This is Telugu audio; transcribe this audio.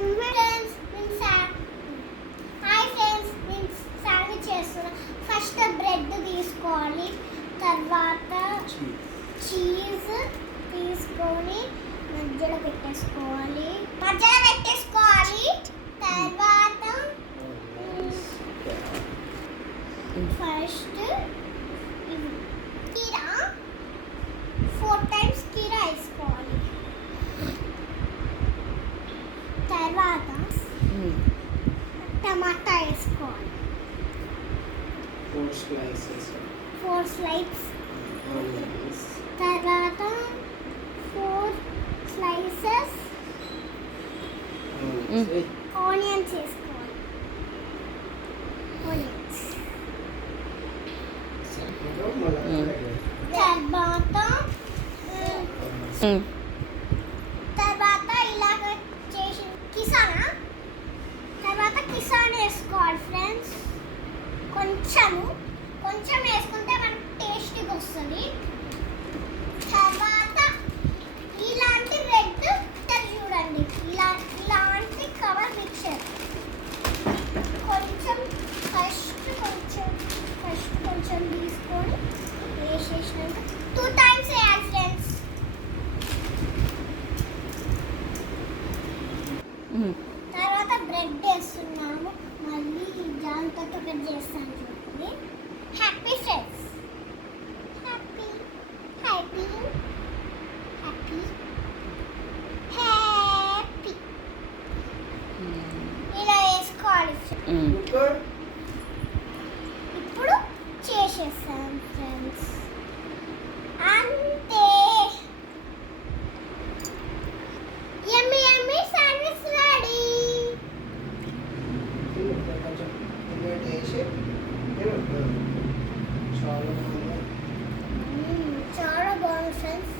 ఫ్రెండ్స్ హాయ్ ఫ్రెండ్స్ నేను శాండ్విచ్ చేస్తున్నా. ఫస్ట్ బ్రెడ్ తీసుకోవాలి, తర్వాత చీజ్ తీసుకొని మధ్యలో పెట్టేసుకోవాలి. తర్వాత ఫస్ట్ కీరా 4 టైమ్స్ కీరా వేసుకోవాలి. తర్వాత టమాటా వేసుకోవాలి, 4 స్లైస్. తర్వాత 4 స్లైసెస్ ఆనియన్స్ వేసుకోవాలి. ఆనియన్స్ తర్వాత ఇలాగ చేసి కిసాన్ వేసుకోవాలి ఫ్రెండ్స్. కొంచెం వేసుకుంటే మనకు టేస్టీగా వస్తుంది. తర్వాత ఇలాంటి రెడ్ చూడండి, ఇలాంటి కవర్ మిక్చర్ కొంచెం తీసుకొని వేసేసినాక 2 టైమ్స్ వేయాలి ఫ్రెండ్స్. తర్వాత బ్రెడ్ వేస్తున్నాము, మళ్ళీ దాంతో ఒకటి చేస్తాను చూడండి. Happy friends, happy happy happy happy ఇలా వేసుకోవాలి. ఇప్పుడు చేసేస్తాం ఫ్రెండ్స్, అంతే. యమ్మీ యమ్మీ శాండ్విచ్ రెడీ. చాలా బాగుంది ఫ్రెండ్స్.